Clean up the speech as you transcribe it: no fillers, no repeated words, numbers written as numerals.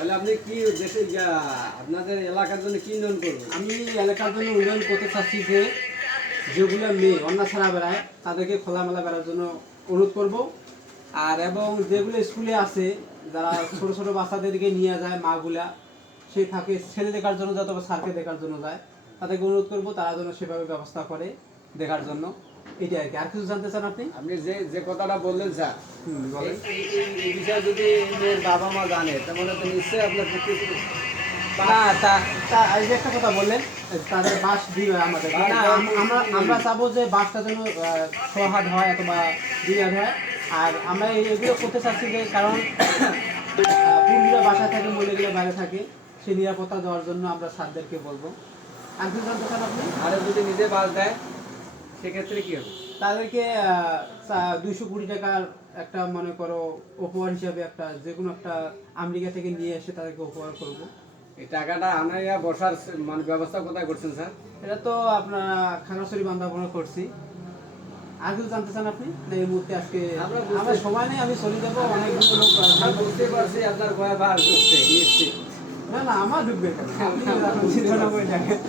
তাহলে আপনি কি দেশে আপনাদের এলাকার জন্য কি উন্নয়ন করবেন? আমি এলাকার জন্য উন্নয়ন করতে চাচ্ছি যে যেগুলো মেয়ে অন্য ছাড়া বেড়ায় তাদেরকে খোলামেলা বেড়ার জন্য অনুরোধ করব। আর এবং যেগুলো স্কুলে আছে যারা ছোট ছোট বাচ্চাদেরকে নিয়ে যায় মাগুলা, সেই থাকে ছেলে দেখার জন্য যত স্যারকে দেখার জন্য যায়, তাদেরকে অনুরোধ করব তারা যেন সেভাবে ব্যবস্থা করে দেখার জন্য। এটাই আর কি। আর কিছু জানতে চান আপনি? আপনি যে যে কথাটা বললেন স্যার, বলেন। এই বিষয়ে যদি মেয়ের বাবা মা জানে তাহলে তো নিশ্চয়ই আপনার পক্ষে না, এই যে একটা কথা বললেন, তাদের বাস দিবে আমাদের না, আমরা চাবো যে বাসটা যেন 6 হাত হয় অথবা 2 হাত হয়। আর আমরা এগুলো করতে চাচ্ছি যে কারণ পুরুষরা বাসায় থাকে, মহিলাগুলো বাইরে থাকে, সেই নিরাপত্তা দেওয়ার জন্য আমরা স্যারদেরকে বলবো। আর কি জানতে চান আপনি? আরো যদি নিজে বাস দেয় সেক্ষেত্রে কি হবে? তাদেরকে 220 টাকার একটা মনে করো উপহার হিসাবে একটা যে কোনো একটা আমেরিকা থেকে নিয়ে এসে তাদেরকে উপহার করবো। এই টাকাটা আনাইয়া বসার মানে ব্যবস্থা কোথায় করছেন স্যার? এটা তো আপনার খাগড়াছড়ি বান্দাবনে করছি। আর কিছু জানতে চান আপনি? না এই মুহূর্তে আজকে আমার সময় নেই, আমি চলে যাবো। অনেকগুলো লোক বুঝতে পারছি আপনার ভয় বার করছে নিশ্চিত। না না, আমার ঢুকবে কেন? আপনি চিন্তা না করে দেখেন।